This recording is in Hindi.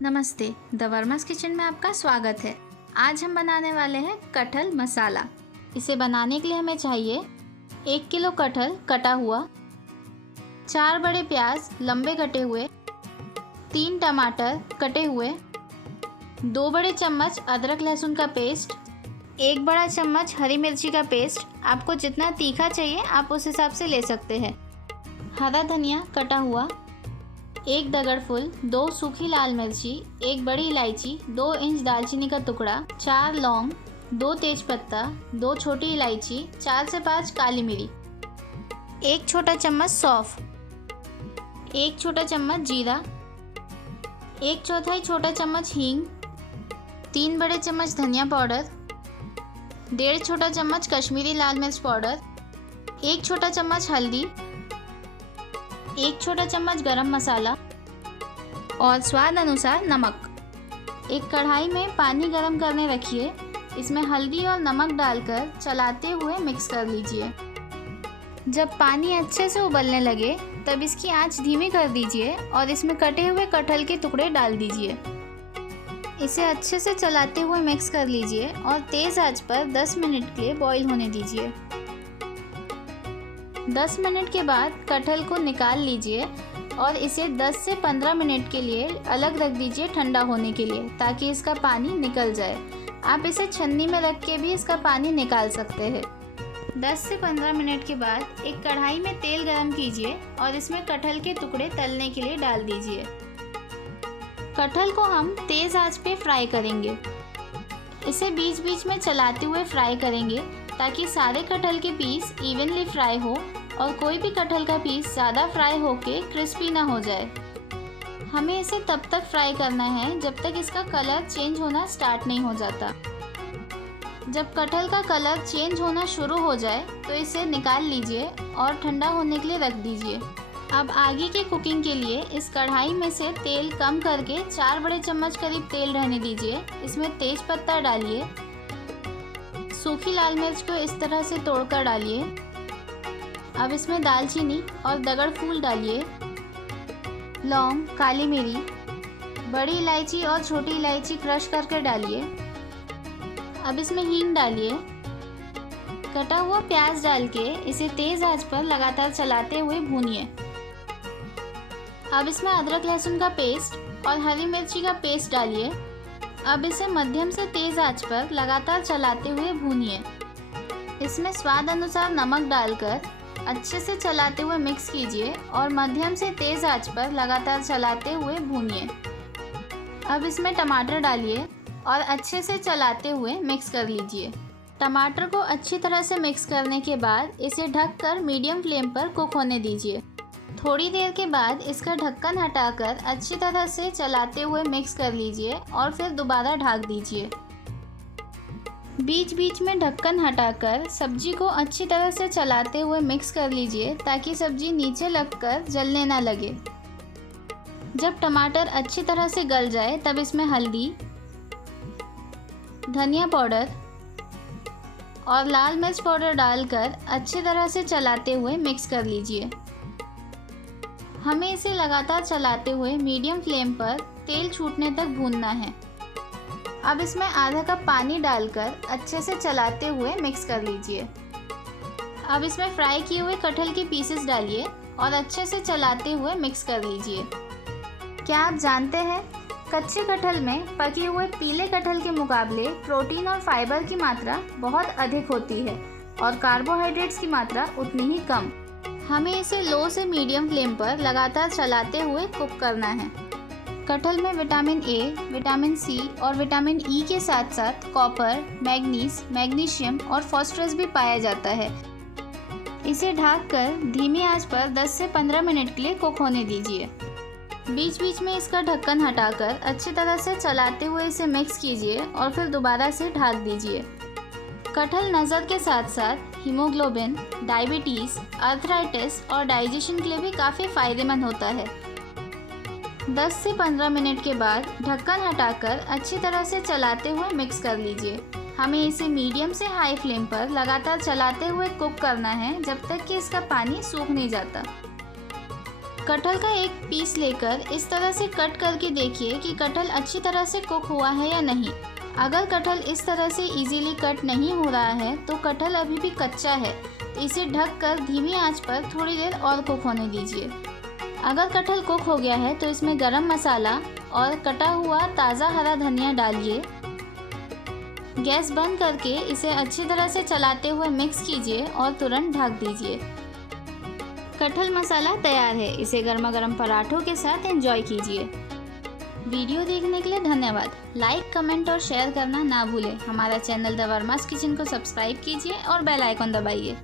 नमस्ते, द वर्मास किचन में आपका स्वागत है। आज हम बनाने वाले हैं कटहल मसाला। इसे बनाने के लिए हमें चाहिए 1 किलो कटहल कटा हुआ, 4 बड़े प्याज लंबे कटे हुए, 3 टमाटर कटे हुए, 2 बड़े चम्मच अदरक लहसुन का पेस्ट, 1 बड़ा चम्मच हरी मिर्ची का पेस्ट। आपको जितना तीखा चाहिए आप उस हिसाब से ले सकते हैं। हरा धनिया कटा हुआ, 1 दगड़ फूल, 2 सूखी लाल मिर्ची, 1 बड़ी इलायची, 2 इंच दालचीनी का टुकड़ा, 4 लौंग, 2 तेजपत्ता, 2 छोटी इलायची, 4 से 5 काली मिरी, 1 छोटा चम्मच सौंफ, 1 छोटा चम्मच जीरा, 1/4 छोटा चम्मच हींग, 3 बड़े चम्मच धनिया पाउडर, 1.5 छोटा चम्मच कश्मीरी लाल मिर्च पाउडर, 1 छोटा चम्मच हल्दी, 1 छोटा चम्मच गरम मसाला और स्वाद अनुसार नमक। एक कढ़ाई में पानी गरम करने रखिए। इसमें हल्दी और नमक डालकर चलाते हुए मिक्स कर लीजिए। जब पानी अच्छे से उबलने लगे तब इसकी आंच धीमी कर दीजिए और इसमें कटे हुए कटहल के टुकड़े डाल दीजिए। इसे अच्छे से चलाते हुए मिक्स कर लीजिए और तेज़ आंच पर 10 मिनट के लिए बॉईल होने दीजिए। 10 मिनट के बाद कटहल को निकाल लीजिए और इसे 10 से 15 मिनट के लिए अलग रख दीजिए ठंडा होने के लिए, ताकि इसका पानी निकल जाए। आप इसे छन्नी में रख के भी इसका पानी निकाल सकते हैं। 10 से 15 मिनट के बाद एक कढ़ाई में तेल गरम कीजिए और इसमें कटहल के टुकड़े तलने के लिए डाल दीजिए। कटहल को हम तेज़ आंच पे फ्राई करेंगे। इसे बीच बीच में चलाते हुए फ्राई करेंगे ताकि सारे कटहल के पीस इवनली फ्राई हो और कोई भी कटहल का पीस ज़्यादा फ्राई होके क्रिस्पी ना हो जाए। हमें इसे तब तक फ्राई करना है जब तक इसका कलर चेंज होना स्टार्ट नहीं हो जाता। जब कटहल का कलर चेंज होना शुरू हो जाए तो इसे निकाल लीजिए और ठंडा होने के लिए रख दीजिए। अब आगे की कुकिंग के लिए इस कढ़ाई में से तेल कम करके 4 बड़े चम्मच करीब तेल रहने दीजिए। इसमें तेज पत्ता डालिए, सूखी लाल मिर्च को इस तरह से तोड़कर डालिए। अब इसमें दालचीनी और दगड़ फूल डालिए, लौंग, काली मिरी, बड़ी इलायची और छोटी इलायची क्रश करके डालिए। अब इसमें हींग डालिए। कटा हुआ प्याज डाल के इसे तेज़ आंच पर लगातार चलाते हुए भूनिए। अब इसमें अदरक लहसुन का पेस्ट और हरी मिर्ची का पेस्ट डालिए। अब इसे मध्यम से तेज़ आंच पर लगातार चलाते हुए भूनिए। इसमें स्वाद अनुसार नमक डालकर अच्छे से चलाते हुए मिक्स कीजिए और मध्यम से तेज़ आंच पर लगातार चलाते हुए भूनिए। अब इसमें टमाटर डालिए और अच्छे से चलाते हुए मिक्स कर लीजिए। टमाटर को अच्छी तरह से मिक्स करने के बाद इसे ढककर मीडियम फ्लेम पर कुक होने दीजिए। थोड़ी देर के बाद इसका ढक्कन हटाकर अच्छी तरह से चलाते हुए मिक्स कर लीजिए और फिर दोबारा ढक दीजिए। बीच बीच में ढक्कन हटाकर सब्जी को अच्छी तरह से चलाते हुए मिक्स कर लीजिए ताकि सब्जी नीचे लगकर जलने ना लगे। जब टमाटर अच्छी तरह से गल जाए तब इसमें हल्दी, धनिया पाउडर और लाल मिर्च पाउडर डालकर अच्छी तरह से चलाते हुए मिक्स कर लीजिए। हमें इसे लगातार चलाते हुए मीडियम फ्लेम पर तेल छूटने तक भूनना है। अब इसमें आधा कप पानी डालकर अच्छे से चलाते हुए मिक्स कर लीजिए। अब इसमें फ्राई किए हुए कटहल के पीसेस डालिए और अच्छे से चलाते हुए मिक्स कर लीजिए। क्या आप जानते हैं, कच्चे कटहल में पके हुए पीले कटहल के मुकाबले प्रोटीन और फाइबर की मात्रा बहुत अधिक होती है और कार्बोहाइड्रेट्स की मात्रा उतनी ही कम। हमें इसे लो से मीडियम फ्लेम पर लगातार चलाते हुए कुक करना है। कटहल में विटामिन ए, विटामिन सी और विटामिन ई के साथ साथ कॉपर, मैग्नीज, मैग्नीशियम और फास्फोरस भी पाया जाता है। इसे ढककर धीमी आंच पर 10 से 15 मिनट के लिए कुक होने दीजिए। बीच बीच में इसका ढक्कन हटाकर अच्छी तरह से चलाते हुए इसे मिक्स कीजिए और फिर दोबारा से ढक दीजिए। कटहल नज़र के साथ साथ हीमोग्लोबिन, डायबिटीज़, आर्थराइटिस और डाइजेशन के लिए भी काफ़ी फ़ायदेमंद होता है। 10 से 15 मिनट के बाद ढक्कन हटाकर अच्छी तरह से चलाते हुए मिक्स कर लीजिए। हमें इसे मीडियम से हाई फ्लेम पर लगातार चलाते हुए कुक करना है जब तक कि इसका पानी सूख नहीं जाता। कटहल का एक पीस लेकर इस तरह से कट करके देखिए कि कटहल अच्छी तरह से कुक हुआ है या नहीं। अगर कटहल इस तरह से इजीली कट नहीं हो रहा है तो कटहल अभी भी कच्चा है, तो इसे ढककर धीमी आंच पर थोड़ी देर और कुक होने दीजिए। अगर कटहल कुक हो गया है तो इसमें गरम मसाला और कटा हुआ ताज़ा हरा धनिया डालिए। गैस बंद करके इसे अच्छी तरह से चलाते हुए मिक्स कीजिए और तुरंत ढक दीजिए। कटहल मसाला तैयार है। इसे गर्मा गर्म पराठों के साथ एंजॉय कीजिए। वीडियो देखने के लिए धन्यवाद। लाइक, कमेंट और शेयर करना ना भूलें। हमारा चैनल द वर्मास किचन को सब्सक्राइब कीजिए और बेल आइकन दबाइए।